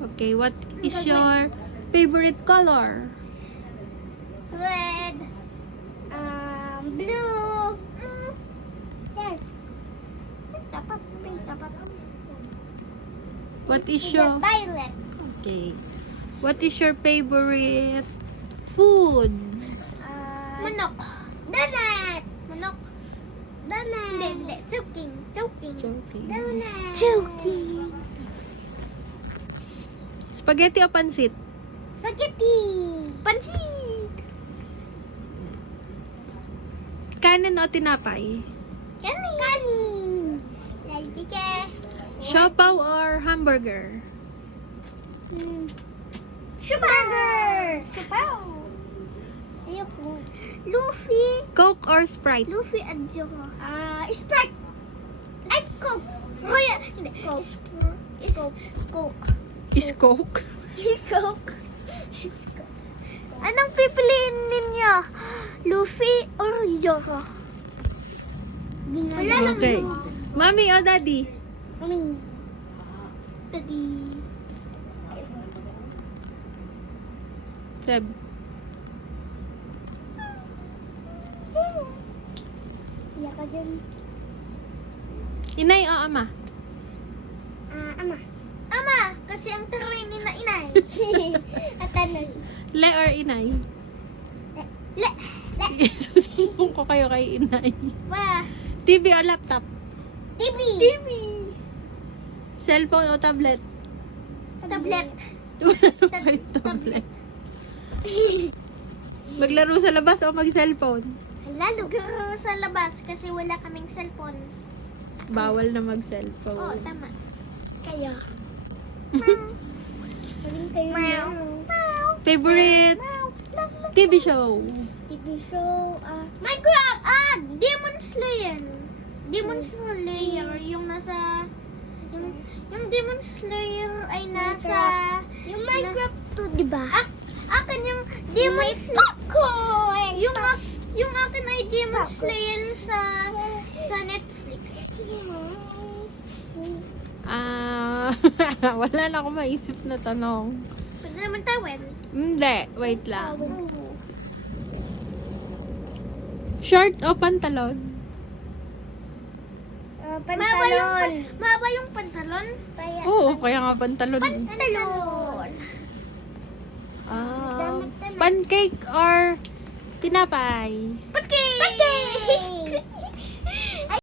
Okay, what is your favorite color? Red. Blue. Yes. Dapat pink, dapat. What is The your violet. Okay. What is your favorite food? Manok. Donut. Manok. Donut. Hindi. Choking. Joking. Donut. Choking. Spaghetti o pansit? Spaghetti. Pansit. Kanin o tinapay? Kanin. Kanin. Lalike. Siopaw or hamburger? Burger. Sipaw. Ayoko. Luffy. Coke or Sprite? Luffy at Joko. Sprite. Ay, Coke. Kuya, hindi. Coke. Coke. Coke. Is Coke? Coke. Anong pipiliin ninyo? Luffy or Joko? Wala lang Okay. yun. Mommy o daddy? Mami. Daddy. Seb. Iyak ka dyan. Inay o ama? Ama. Ama! Kasi ang taray ni na inay. At ano? Le or inay? Le. Susumbong ko kayo kay inay. Wa. TV o laptop? TV. TV. Cellphone o tablet? Tablet. Tablet. Maglaro sa labas o mag-cellphone? Lalo sa labas kasi wala kaming cellphone. Bawal na Oo, mag-cellphone. tama. Kaya. Favorite TV show? TV show, Minecraft! Demon Slayer! Demon Slayer, yung nasa... Yung Demon Slayer ay nasa... Yung Minecraft to, di ba? Akin yung Demon Slayer... Yung akin ay Demon Slayer sa Netflix. Wala na akong maisip na tanong. Pwede naman tawin. Hindi, wait lang. Short o pantalon? Pantalon. Maba yung pantalon? Oo, kaya nga pantalon. Pantalon. Pancake or tinapay? Pancake!